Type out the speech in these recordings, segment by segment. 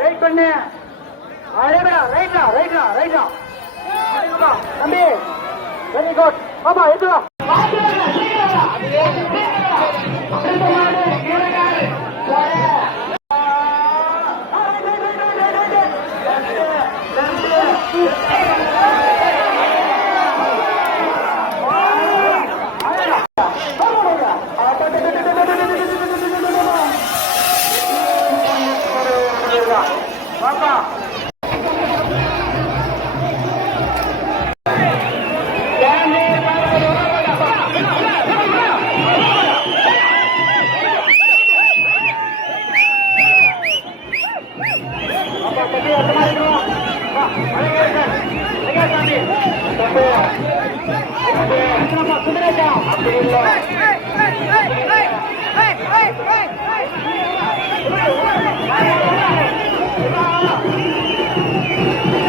wait பண்ணு. அடேடா, right டா, right தம்பி வெரி குட் ஆமா எடுத்துடா தம்பி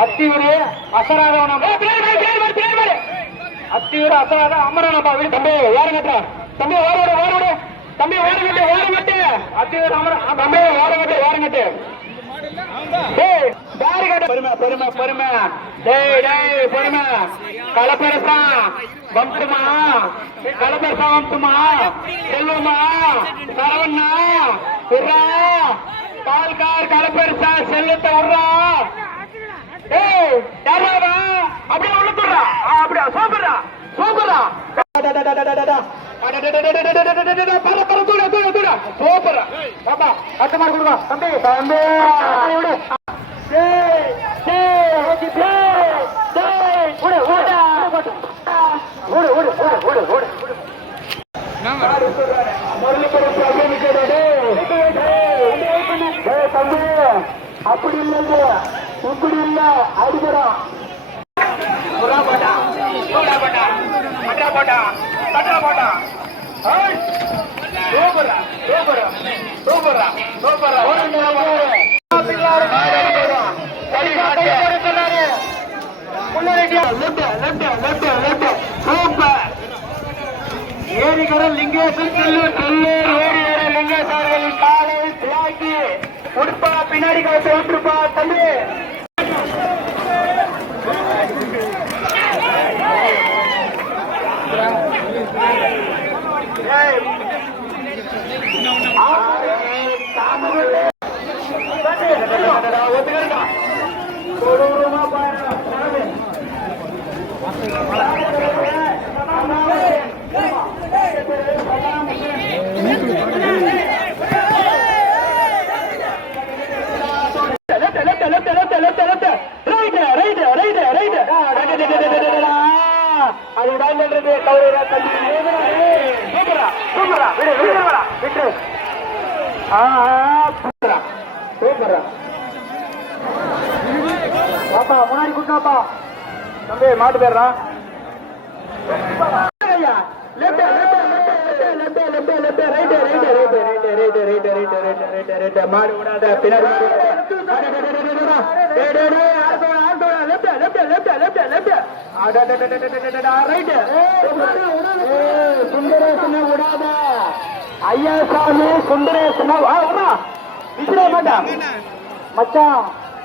அத்தியூரு அசராதவனம் அத்தியூரு அசராத அமரனப்பா வீடு தம்பி ஓரங்கட்ட தம்பி ஓரோட ஓரோட தம்பி ஓரங்கட்டு ஓரங்கட்டு அத்தியூரு அமர தம்பி ஓரங்கட்டு ஓரங்கட்டு டேய், பேரிகார்டு. பொறுமை பொறுமை பொறுமை டேய் டேய் பொறுமை கலப்பரசா வம்சுமா கலப்பரசா வம்சுமா செல்வமா சரவண்ணா விட்றா பால்கார் கலப்பரசா செல்லத்தை விட்றா. அப்படியே போடுறா அப்படியா? கொடுங்க தம்பி. தம்பி. அப்படி இல்லைங்க. இப்படி இல்ல. அடிக்கிறோம். ஏரிகர லிங்கேசன் செல்லூர் செல்லூர் ஏரிகர லிங்கேசன் காலையில் தியாகி உட்பட பின்னாடி காய்ச்சல் வந்துருப்பா தம்பி left, left, left, left. Right, right, அது தம்பி. சூப்பரா சூப்பரா. விடு விடு வரா விட்டு. ஆ சூப்பரா. சூப்பரா. பாப்பா முன்னாடி கூட்டாப்பா தம்பி மாட்டு பேர்றா ரைட் ரைட் மாடு விடாத. பின்னாடி சுந்தரேசன விடாத ஐயா சாமி சுந்தரேசன விசிட மாட்டான் மச்சான்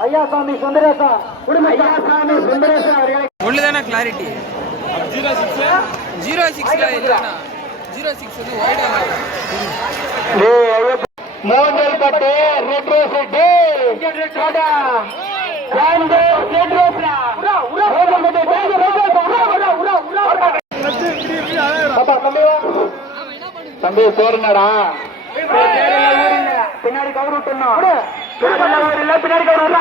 ஐயா சாமி சுந்தரேசா குடும்ப ஐயா சாமி சுந்தரேசன் அவர்களுக்கு ஒண்ணுதானா clarity zero six zero six zero six மோதல் பட்டு ரெட்ரோ செட்டு. ரெட்ரோடா ராண்டோ ரெட்ரோப்ரா தம்பி பின்னாடி கவர் விட்டுறணும் பின்னாடி கவர்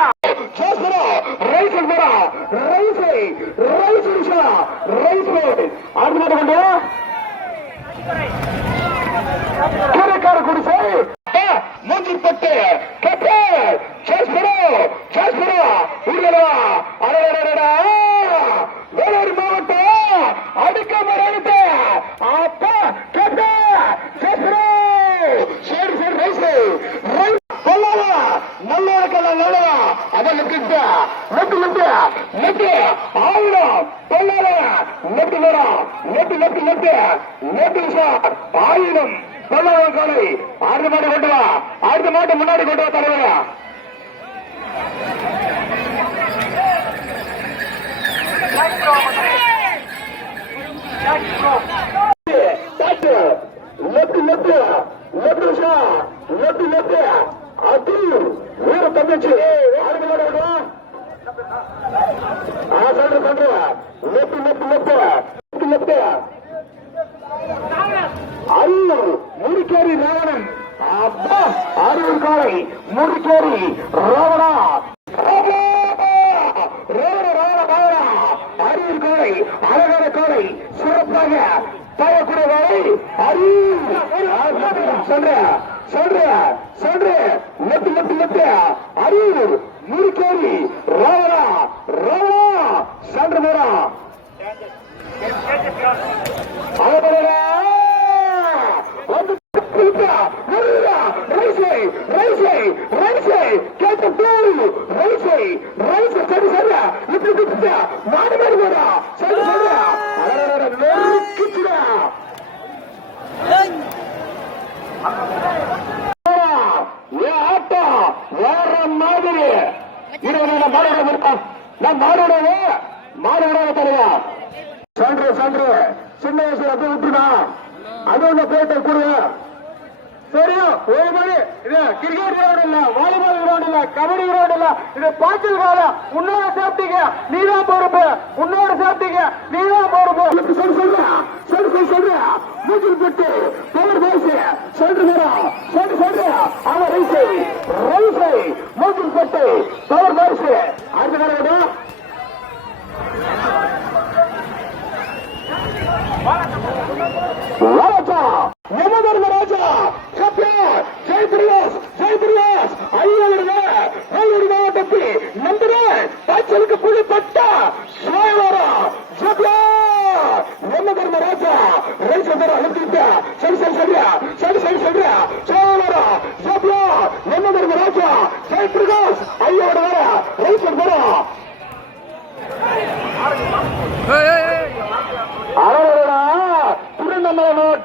ரைஸ் போடா ரைஸ் ரைஸ் ஆடு நாட்டு கொண்டு குடிசை. ಮೂಗಿನ ಬಟ್ಟೆ ಕಪ್ಪ చేస్తారు చేస్తారు ఊర్లలో అరగరడా వేలూరు మావట్ట. అడిక మరడిత అప్ప కట్ట. చేస్తారు షేర్ షేర్ రైస్ కొల్లవ నల్లూరు కల్లా నల్లవ? అదొక గిడ్డ నెట్టు నెట్టు నెట్టు ఆవిడ కొల్లవ నెట్టు నెట్టు నెట్టు నెట్టు నెట్టు నెట్టు సార్. ఆయుధం. சொல்லவன் கோலை. ஆறு மாடு கொண்டு வா. ஆறு மாட்டு முன்னாடி கொண்டு வா தலைவரா. Left left left Usha left left அது வீர தங்கச்சி. ஆறு மாடு கொண்டு வா. ஆ சொல்ற சொல்ற லெப்ட் லெப்ட் முடிக்கேரி ராவணன் அப்பா அரூர் காலை முடிக்கேரி ராவணா. அரூர் காலை அழகான காலை சிறப்பாக பாயக்கூடிய வேலை அரூர் சொல்ற சொல்ற சொல்ற நெட்டு நெட்டு நெட்டு அரூர் முடிக்கேரி ராவணா ராவணா. சென்று போறான் ஆட்டம் வேற மாதிரி. இருபது மாறுபட நான் மாறுபடவே மாறுபடாத தலைவா சன்று சன்று. சின்ன அது ஒண்ணு போயிட்டு கொடுங்க. சரியா ஒரு மணி இது கிரிக்கெட் கிரவுண்ட் இல்ல வாலிபால் கிரவுண்ட் இல்ல கபடி கிரவுண்ட் இல்ல. இது பாய்ச்சல் காலம் உன்னோட சேஃப்டிக்கு நீதான் பொறுப்பு. உன்னோட சேஃப்டிக்கு நீதான் பொறுப்பு. சொல்லு சொல்ற சொல்லு. சொல்லு சொல்ற மூச்சில் பெட்டு பவர் பேசு. சொல்ற நேரம். சொல்லு சொல்ற அவன் ரைசை ரைசை மூச்சில் பெட்டு பவர் பேசு. அடுத்த நேரம் ಸರಿ ಸದರ ಅಳುತ್ತಿದ್ದ ಸರಿ ಸರಿ ಸರಿಯ ಸರಿ ಸರಿ ಸರಿಯ ಸೋಮವಾರ ಸಬ್ಲ ನನ್ನವರ್ಗ ರಾಜ ಸೈ ಪ್ರಕಾಶ್ ಅಯ್ಯವರ ವರ ರೈತರ ಬರ ಅರವರ ಪುರಂದಮರ ನೋಟ್